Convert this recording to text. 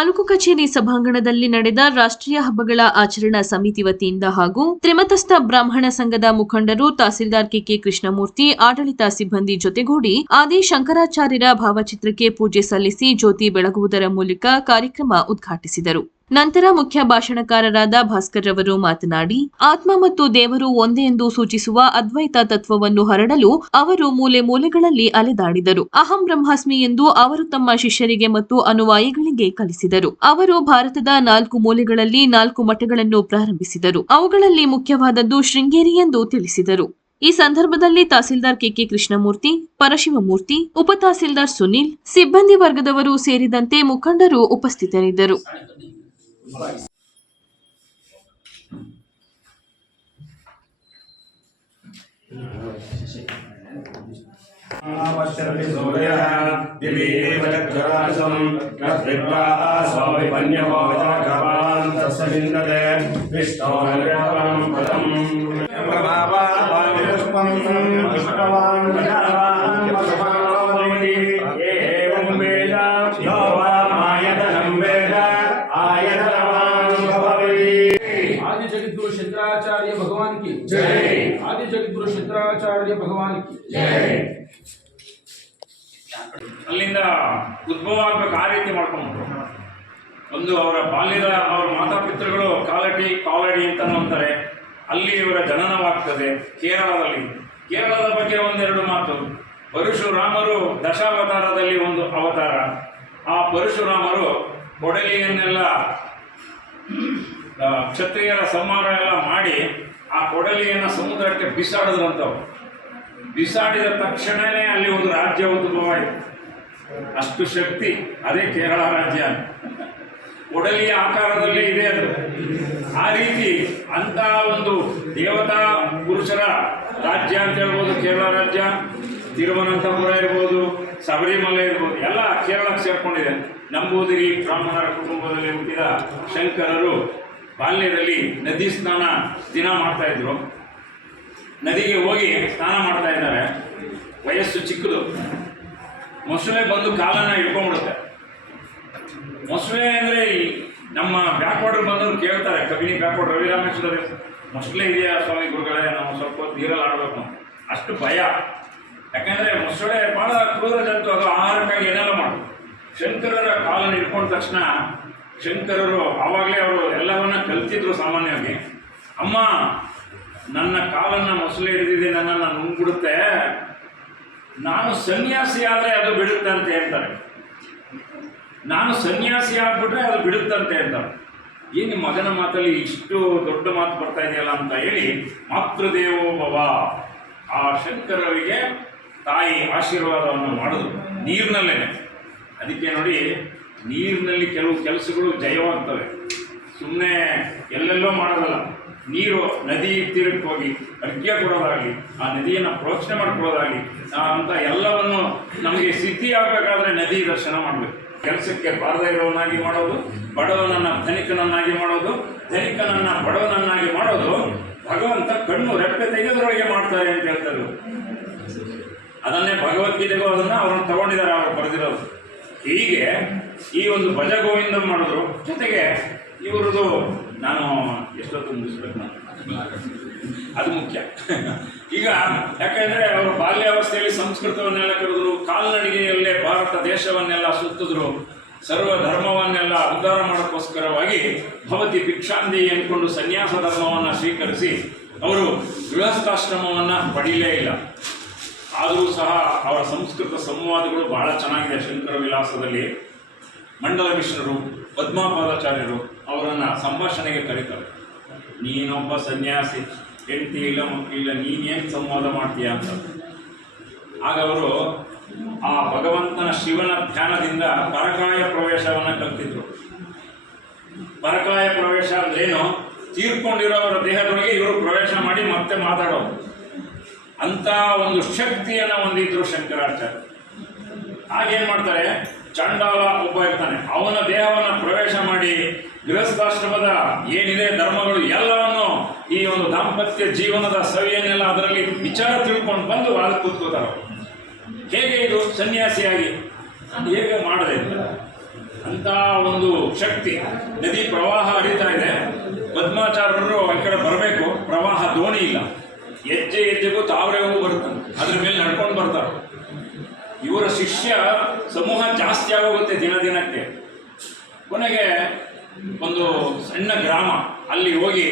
ತಾಲೂಕು ಕಚೇರಿ ಸಭಾಂಗಣದಲ್ಲಿ ನಡೆದ ರಾಷ್ಟ್ರೀಯ ಹಬ್ಬಗಳ ಆಚರಣಾ ಸಮಿತಿ ವತಿಯಿಂದ ಹಾಗೂ ತ್ರಿಮತಸ್ಥ ಬ್ರಾಹ್ಮಣ ಸಂಘದ ಮುಖಂಡರು ತಹಸೀಲ್ದಾರ್ ಕೆಕೆ ಕೃಷ್ಣಮೂರ್ತಿ ಆಡಳಿತ ಸಿಬ್ಬಂದಿ ಜೊತೆಗೂಡಿ ಆದಿ ಶಂಕರಾಚಾರ್ಯರ ಭಾವಚಿತ್ರಕ್ಕೆ ಪೂಜೆ ಸಲ್ಲಿಸಿ ಜ್ಯೋತಿ ಬೆಳಗುವುದರ ಮೂಲಕ ಕಾರ್ಯಕ್ರಮ ಉದ್ಘಾಟಿಸಿದರು. ನಂತರ ಮುಖ್ಯ ಭಾಷಣಕಾರರಾದ ಭಾಸ್ಕರ್ ರವರು ಮಾತನಾಡಿ, ಆತ್ಮ ಮತ್ತು ದೇವರು ಒಂದೇ ಎಂದು ಸೂಚಿಸುವ ಅದ್ವೈತ ತತ್ವವನ್ನು ಹರಡಲು ಅವರು ಮೂಲೆ ಮೂಲೆಗಳಲ್ಲಿ ಅಲೆದಾಡಿದರು. ಅಹಂ ಬ್ರಹ್ಮಾಸ್ಮಿ ಎಂದು ಅವರು ತಮ್ಮ ಶಿಷ್ಯರಿಗೆ ಮತ್ತು ಅನುಯಾಯಿಗಳಿಗೆ ಕಲಿಸಿದರು. ಅವರು ಭಾರತದ 4 ಮೂಲೆಗಳಲ್ಲಿ 4 ಮಠಗಳನ್ನು ಪ್ರಾರಂಭಿಸಿದರು. ಅವುಗಳಲ್ಲಿ ಮುಖ್ಯವಾದದ್ದು ಶೃಂಗೇರಿ ಎಂದು ತಿಳಿಸಿದರು. ಈ ಸಂದರ್ಭದಲ್ಲಿ ತಹಸೀಲ್ದಾರ್ ಕೆಕೆ ಕೃಷ್ಣಮೂರ್ತಿ, ಪರಶಿವಮೂರ್ತಿ, ಉಪ ತಹಸೀಲ್ದಾರ್ ಸುನಿಲ್, ಸಿಬ್ಬಂದಿ ವರ್ಗದವರು ಸೇರಿದಂತೆ ಮುಖಂಡರು ಉಪಸ್ಥಿತರಿದ್ದರು. जगद्गुरु शंकराचार्य भगवान की जय। आदि जगद्गुरु शंकराचार्य भगवान की जय। ಅಲ್ಲಿಂದ ಉದ್ಭವ ಆಗಬೇಕು ಆ ರೀತಿ ಮಾಡ್ಕೊಂಡ್ರು. ಒಂದು ಅವರ ಬಾಲ್ಯದ ಅವರ ಮಾತಾಪಿತೃಗಳು ಕಾಲಡಿ ಅಂತ ಅಂತಾರೆ. ಅಲ್ಲಿ ಇವರ ಜನನವಾಗ್ತದೆ ಕೇರಳದ ಬಗ್ಗೆ ಒಂದೆರಡು ಮಾತು. ಪರಶುರಾಮರು ದಶಾವತಾರದಲ್ಲಿ ಒಂದು ಅವತಾರ. ಆ ಪರಶುರಾಮರು ಕೊಡಲಿಯನ್ನೆಲ್ಲ ಕ್ಷತ್ರಿಯರ ಸಂಹಾರ ಎಲ್ಲ ಮಾಡಿ ಆ ಕೊಡಲಿಯನ್ನು ಸಮುದ್ರಕ್ಕೆ ಬಿಸಾಡಿದ್ರಂತವ್ರು. ಬಿಸಾಡಿದ ತಕ್ಷಣವೇ ಅಲ್ಲಿ ಒಂದು ರಾಜ್ಯ ಉದ್ಭವ ಆಯಿತು. ಅಷ್ಟು ಶಕ್ತಿ, ಅದೇ ಕೇರಳ ರಾಜ್ಯ. ಕೊಡಲಿಯ ಆಕಾರದಲ್ಲೇ ಇದೆ ಅದು. ಆ ರೀತಿ ಅಂತ ಒಂದು ದೇವತಾ ಪುರುಷರ ರಾಜ್ಯ ಅಂತ ಹೇಳ್ಬೋದು ಕೇರಳ ರಾಜ್ಯ. ತಿರುವನಂತಪುರ ಇರ್ಬೋದು, ಶಬರಿಮಲೆ ಇರ್ಬೋದು, ಎಲ್ಲ ಕೇರಳಕ್ಕೆ ಸೇರ್ಕೊಂಡಿದೆ. ನಂಬೂದಿರಿ ಬ್ರಾಹ್ಮಣರ ಕುಟುಂಬದಲ್ಲಿ ಹುಟ್ಟಿದ ಶಂಕರರು ಬಾಲ್ಯದಲ್ಲಿ ನದಿ ಸ್ನಾನ ದಿನ ಮಾಡ್ತಾ ಇದ್ರು. ನದಿಗೆ ಹೋಗಿ ಸ್ನಾನ ಮಾಡ್ತಾ ಇದ್ದಾರೆ. ವಯಸ್ಸು ಚಿಕ್ಕದು. ಮೊಸಳೆ ಬಂದು ಕಾಲನ್ನು ಹಿಡ್ಕೊಂಡ್ಬಿಡುತ್ತೆ. ಮೊಸಳೆ ಅಂದರೆ ನಮ್ಮ ಬ್ಯಾಕ್ವಾಟರ್ ಬಂದವರು ಕೇಳ್ತಾರೆ, ಕಬಿನಿ ಬ್ಯಾಕ್ವಾಟರ್ ರವಿರಾಮೇಶ್ವರ, ಮೊಸಳೆ ಇದೆಯಾ ಸ್ವಾಮಿ ಗುರುಗಳೇ, ನಾವು ಸ್ವಲ್ಪ ಹೊತ್ತು ನೀರಲ್ಲಿ ಆಡಬೇಕು. ಅಷ್ಟು ಭಯ. ಯಾಕಂದರೆ ಮೊಸಳೆ ಭಾಳ ಕ್ರೂರ ಜಂತು, ಅದು ಆಹಾರಕ್ಕಾಗಿ ಏನೆಲ್ಲ ಮಾಡೋದು. ಶಂಕರರ ಕಾಲನ್ನು ಹಿಡ್ಕೊಂಡ ತಕ್ಷಣ ಶಂಕರರು ಆವಾಗಲೇ ಅವರು ಎಲ್ಲವನ್ನ ಕಲ್ತಿದ್ರು. ಸಾಮಾನ್ಯವಾಗಿ, ಅಮ್ಮ ನನ್ನ ಕಾಲನ್ನು ಮೊಸಳೆ ಹಿಡಿದಿದೆ, ನನ್ನನ್ನು ನುಂಗ್ಬಿಡುತ್ತೆ, ನಾನು ಸನ್ಯಾಸಿ ಆದರೆ ಅದು ಬಿಡುತ್ತಂತೆ ಹೇಳ್ತಾರೆ. ನಾನು ಸನ್ಯಾಸಿ ಆಗಿಬಿಟ್ರೆ ಅದು ಬಿಡುತ್ತಂತೆ ಹೇಳ್ತಾರೆ. ಏನು ನಿಮ್ಮ ಮಗನ ಮಾತಲ್ಲಿ ಇಷ್ಟು ದೊಡ್ಡ ಮಾತು ಬರ್ತಾ ಇದೆಯಲ್ಲ ಅಂತ ಹೇಳಿ ಮಾತೃದೇವೋ ಭವ, ಆ ಶಂಕರರಿಗೆ ತಾಯಿ ಆಶೀರ್ವಾದವನ್ನು ಮಾಡಿದ್ರು ನೀರಿನಲ್ಲೇ. ಅದಕ್ಕೆ ನೋಡಿ, ನೀರಿನಲ್ಲಿ ಕೆಲವು ಕೆಲಸಗಳು ಜಯವಾಗ್ತವೆ. ಸುಮ್ಮನೆ ಎಲ್ಲೆಲ್ಲೋ ಮಾಡೋದಲ್ಲ. ನೀರು ನದಿ ತೀರಕ್ಕೆ ಹೋಗಿ ಅರ್ಘ್ಯ ಕೊಡೋದಾಗಲಿ, ಆ ನದಿಯನ್ನು ಪ್ರೋಕ್ಷಣೆ ಮಾಡಿಕೊಡೋದಾಗಲಿ ಅಂತ ಎಲ್ಲವನ್ನು ನಮಗೆ ಸಿದ್ಧಿ ಆಗಬೇಕಾದ್ರೆ ನದಿ ದರ್ಶನ ಮಾಡಬೇಕು. ಕೆಲಸಕ್ಕೆ ಬಾರದೇ ಇರೋವನ್ನಾಗಿ ಮಾಡೋದು, ಬಡವನನ್ನು ಧನಿಕನನ್ನಾಗಿ ಮಾಡೋದು, ಧನಿಕನನ್ನು ಬಡವನನ್ನಾಗಿ ಮಾಡೋದು ಭಗವಂತ ಕಣ್ಣು ರೆಪ್ಪೆ ತೆಗೆದ್ರೊಳಗೆ ಮಾಡ್ತಾರೆ ಅಂತ ಹೇಳ್ತಾರೆ. ಅದನ್ನೇ ಭಗವದ್ಗೀತೆಗೂ ಅದನ್ನು ಅವ್ರನ್ನ ತಗೊಂಡಿದ್ದಾರೆ, ಅವರು ಬರೆದಿರೋದು. ಹೀಗೆ ಈ ಒಂದು ಭಜ ಗೋವಿಂದ ಮಾಡಿದ್ರು. ಜೊತೆಗೆ ಇವರದು ನಾನು ಎಷ್ಟೊತ್ತು ಮುಗಿಸ್ಬೇಕು, ನಾನು ಅದು ಮುಖ್ಯ. ಈಗ ಯಾಕೆಂದರೆ ಅವರು ಬಾಲ್ಯಾವಸ್ಥೆಯಲ್ಲಿ ಸಂಸ್ಕೃತವನ್ನೆಲ್ಲ ಕರೆದ್ರು, ಕಾಲ್ನಡಿಗೆಯಲ್ಲೇ ಭಾರತ ದೇಶವನ್ನೆಲ್ಲ ಸುತ್ತಿದ್ರು, ಸರ್ವ ಧರ್ಮವನ್ನೆಲ್ಲ ಉದ್ಧಾರ ಮಾಡೋಕ್ಕೋಸ್ಕರವಾಗಿ ಭವತಿ ಭಿಕ್ಷಾಂದಿ ಅಂದ್ಕೊಂಡು ಸನ್ಯಾಸ ಧರ್ಮವನ್ನು ಸ್ವೀಕರಿಸಿ ಅವರು ಗೃಹಸ್ಥಾಶ್ರಮವನ್ನು ಪಡೀಲೇ ಇಲ್ಲ. ಆದರೂ ಸಹ ಅವರ ಸಂಸ್ಕೃತ ಸಂವಾದಗಳು ಬಹಳ ಚೆನ್ನಾಗಿದೆ. ಶಂಕರ ವಿಲಾಸದಲ್ಲಿ ಮಂಡಲ ಮಿಶ್ರರು, ಪದ್ಮಾಪಾದಾಚಾರ್ಯರು ಅವರನ್ನು ಸಂಭಾಷಣೆಗೆ ಕರೀತಾರೆ. ನೀನೊಬ್ಬ ಸನ್ಯಾಸಿ, ಹೆಂಡತಿ ಇಲ್ಲ, ಮಕ್ಕಳಿಲ್ಲ, ನೀನೇನು ಸಂವಾದ ಮಾಡ್ತೀಯ ಅಂತ. ಆಗ ಅವರು ಆ ಭಗವಂತನ ಶಿವನ ಧ್ಯಾನದಿಂದ ಪರಕಾಯ ಪ್ರವೇಶವನ್ನು ಕಲ್ತಿದ್ರು. ಪರಕಾಯ ಪ್ರವೇಶ ಅಂದ್ರೇನು? ತೀರ್ಕೊಂಡಿರೋವರ ದೇಹದೊಳಗೆ ಇವರು ಪ್ರವೇಶ ಮಾಡಿ ಮತ್ತೆ ಮಾತಾಡೋದು. ಅಂತ ಒಂದು ಶಕ್ತಿಯನ್ನು ಹೊಂದಿದ್ರು ಶಂಕರಾಚಾರ್ಯ. ಹಾಗೇನು ಮಾಡ್ತಾರೆ, ಚಾಂಡಾಲ ಒಬ್ಬ ಇರ್ತಾನೆ, ಅವನ ದೇಹವನ್ನು ಪ್ರವೇಶ ಮಾಡಿ ಗೃಹಸ್ಥಾಶ್ರಮದ ಏನಿದೆ ಧರ್ಮಗಳು ಎಲ್ಲವನ್ನು, ಈ ಒಂದು ದಾಂಪತ್ಯ ಜೀವನದ ಸವಿಯನ್ನೆಲ್ಲ ಅದರಲ್ಲಿ ವಿಚಾರ ತಿಳ್ಕೊಂಡು ಬಂದು ವಾದ ಕೂತ್ಕೋತಾರೆ. ಹೇಗೆ ಇದು ಸನ್ಯಾಸಿಯಾಗಿ ಹೇಗೆ ಮಾಡದೆ ಅಂತ ಒಂದು ಶಕ್ತಿ. ನದಿ ಪ್ರವಾಹ ಹರಿತಾ ಇದೆ, ಪದ್ಮಾಚಾರ್ಯರು ಆ ಕಡೆ ಬರಬೇಕು, ಪ್ರವಾಹ ದೋಣಿ ಇಲ್ಲ, ಹೆಜ್ಜೆ ಹೆಜ್ಜೆಗೂ ತಾವರೆ ಹೂ ಬರ್ತಾರೆ, ಅದ್ರ ಮೇಲೆ ನಡ್ಕೊಂಡು ಬರ್ತಾರೆ. ಇವರ ಶಿಷ್ಯ ಸಮೂಹ ಜಾಸ್ತಿ ಆಗೋಗುತ್ತೆ ದಿನ ದಿನಕ್ಕೆ. ಕೊನೆಗೆ ಒಂದು ಸಣ್ಣ ಗ್ರಾಮ, ಅಲ್ಲಿ ಹೋಗಿ